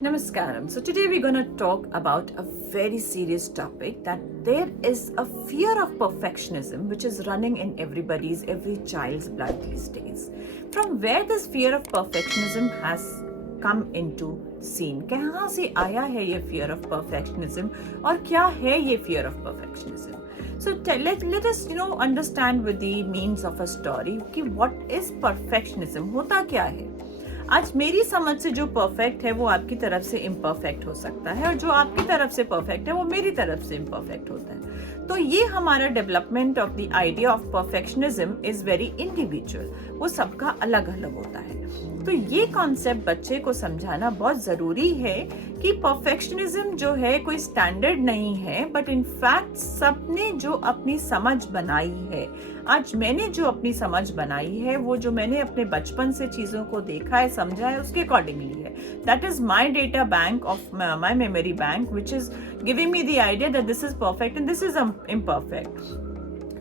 Namaskaram. So today we're going to talk about a very serious topic, that there is a fear of perfectionism which is running in every child's blood these days. From where this fear of perfectionism has come into scene? कहाँ से आया है ये fear of perfectionism और क्या है ये fear of perfectionism? So let us understand with the means of a story कि what is perfectionism, होता क्या है. आज मेरी समझ से जो परफेक्ट है वो आपकी तरफ से इम्परफेक्ट हो सकता है, और जो आपकी तरफ से परफेक्ट है वो मेरी तरफ से इम्परफेक्ट होता है. तो ये हमारा development of the idea of perfectionism is very individual, वो सबका अलग अलग होता है. तो ये कॉन्सेप्ट बच्चे को समझाना बहुत जरूरी है कि परफेक्शनिज्म जो है कोई स्टैंडर्ड नहीं है, बट इनफैक्ट सबने जो अपनी समझ बनाई है, आज मैंने जो अपनी समझ बनाई है, वो जो मैंने अपने बचपन से चीजों को देखा है, समझा है, उसके अकॉर्डिंगली है. That is my data bank of my memory bank which is giving me the idea that this is perfect and this is imperfect.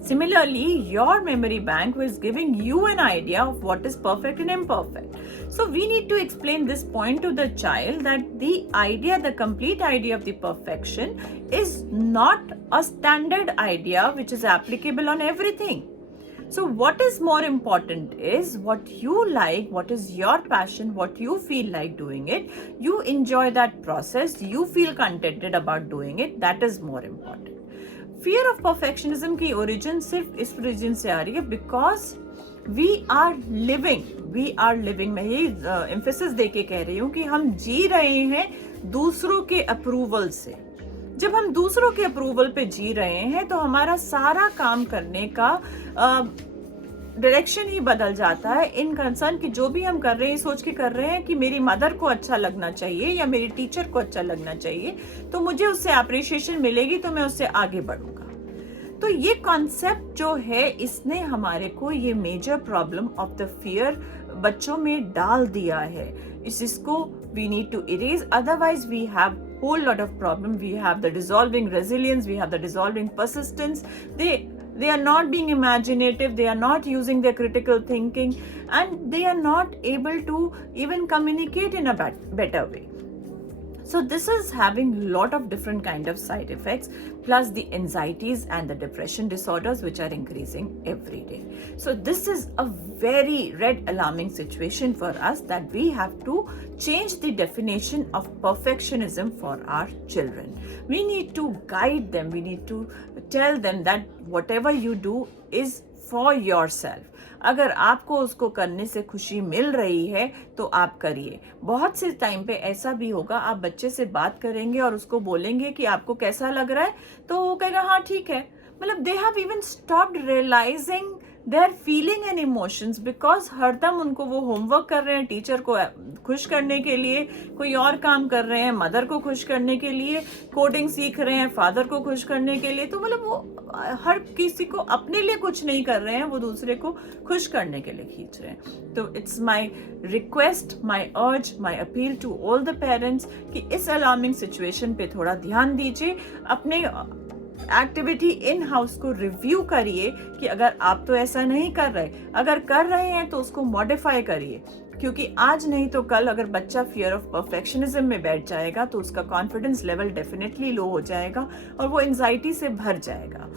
Similarly, your memory bank was giving you an idea of what is perfect and imperfect. So we need to explain this point to the child, that the complete idea of the perfection is not a standard idea which is applicable on everything. So what is more important is what you like, what is your passion, what you feel like doing it, you enjoy that process, you feel contented about doing it, that is more important. Fear of perfectionism की origin सिर्फ इस reason से आ रही है because we are living. मैं ये emphasis दे के कह रही हूँ कि हम जी रहे हैं दूसरों के अप्रूवल से. जब हम दूसरों के अप्रूवल पे जी रहे हैं तो हमारा सारा काम करने का डायरेक्शन ही बदल जाता है. इन कंसर्न कि जो भी हम कर रहे हैं सोच के कर रहे हैं कि मेरी मदर को अच्छा लगना चाहिए या मेरी टीचर को अच्छा लगना चाहिए, तो मुझे उससे अप्रिशिएशन मिलेगी तो मैं उससे आगे बढ़ूंगा. तो ये कॉन्सेप्ट जो है, इसने हमारे को ये major problem of the fear बच्चों में डाल दिया है. इसको we need to erase, otherwise we have whole lot of problem. We have the dissolving resilience, we have the dissolving persistence. They are not being imaginative, they are not using their critical thinking, and they are not able to even communicate in a better way. So this is having a lot of different kind of side effects, plus the anxieties and the depression disorders which are increasing every day. So this is a very red alarming situation for us, that we have to change the definition of perfectionism for our children. We need to guide them, we need to tell them that whatever you do is for yourself. अगर आपको उसको करने से खुशी मिल रही है तो आप करिए. बहुत से टाइम पे ऐसा भी होगा, आप बच्चे से बात करेंगे और उसको बोलेंगे कि आपको कैसा लग रहा है, तो वो कहेगा हाँ ठीक है. मतलब they have even stopped realising their feeling and emotions, because हरदम उनको वो होमवर्क कर रहे हैं टीचर को खुश करने के लिए, कोई और काम कर रहे हैं मदर को खुश करने के लिए, कोडिंग सीख रहे हैं फादर को खुश करने के लिए. तो मतलब वो हर किसी को अपने लिए कुछ नहीं कर रहे हैं, वो दूसरे को खुश करने के लिए खींच रहे हैं. तो इट्स माई रिक्वेस्ट, माई अर्ज, my appeal to all the parents कि इस अलार्मिंग सिचुएशन पे थोड़ा ध्यान दीजिए. अपने एक्टिविटी इन हाउस को रिव्यू करिए कि अगर आप तो ऐसा नहीं कर रहे, अगर कर रहे हैं तो उसको मॉडिफाई करिए, क्योंकि आज नहीं तो कल अगर बच्चा फियर ऑफ परफेक्शनिज्म में बैठ जाएगा तो उसका कॉन्फिडेंस लेवल डेफिनेटली लो हो जाएगा और वो एंजाइटी से भर जाएगा.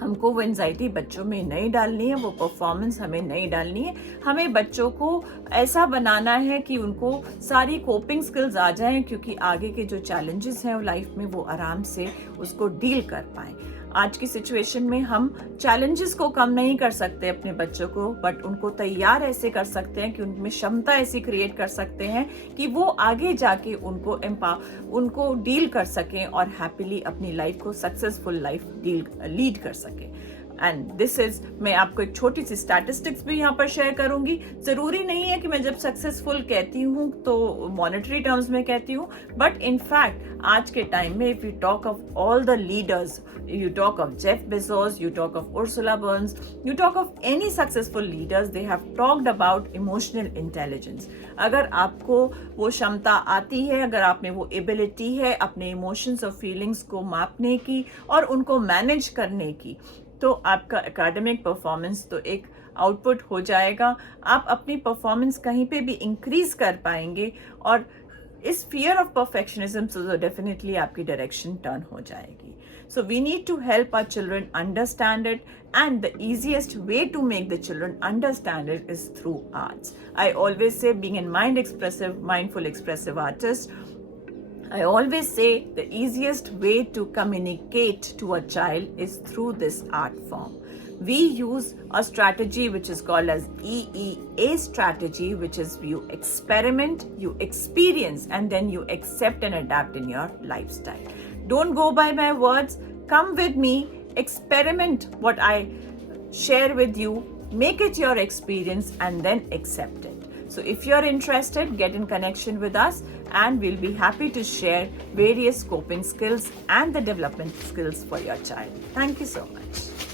हमको वो एंजाइटी बच्चों में नहीं डालनी है, वो परफॉर्मेंस हमें नहीं डालनी है. हमें बच्चों को ऐसा बनाना है कि उनको सारी कोपिंग स्किल्स आ जाएं, क्योंकि आगे के जो चैलेंजेस हैं लाइफ में वो आराम से उसको डील कर पाएं. आज की सिचुएशन में हम चैलेंजेस को कम नहीं कर सकते अपने बच्चों को, बट उनको तैयार ऐसे कर सकते हैं कि उनमें क्षमता ऐसी क्रिएट कर सकते हैं कि वो आगे जाके उनको डील कर सकें और हैप्पीली अपनी लाइफ को सक्सेसफुल लाइफ लीड कर सकें. एंड दिस इज, मैं आपको एक छोटी सी स्टैटिस्टिक्स भी यहाँ पर शेयर करूंगी. जरूरी नहीं है कि मैं जब सक्सेसफुल कहती हूँ तो मॉनेटरी टर्म्स में कहती हूँ, बट इन फैक्ट आज के टाइम में if you talk of all the leaders, you talk of Jeff Bezos, you talk of Ursula Burns, you talk of any successful leaders, they have talked about emotional intelligence. अगर आपको वो क्षमता आती है, अगर आप में वो एबिलिटी है अपने इमोशंस और फीलिंग्स को मापने की और उनको मैनेज करने की, तो आपका एकेडमिक परफॉर्मेंस तो एक आउटपुट हो जाएगा. आप अपनी परफॉर्मेंस कहीं पे भी इंक्रीज कर पाएंगे और इस फियर ऑफ परफेक्शनिज्म से तो डेफिनेटली आपकी डायरेक्शन टर्न हो जाएगी. So we need to help our children understand it, and the easiest way to make the children understand it is through arts. I always say, being a mindful expressive artist, I always say the easiest way to communicate to a child is through this art form. We use a strategy which is called as EEA strategy, which is you experiment, you experience, and then you accept and adapt in your lifestyle. Don't go by my words. Come with me, experiment what I share with you, make it your experience, and then accept it. So if you're interested, get in connection with us, and we'll be happy to share various coping skills and the development skills for your child. Thank you so much.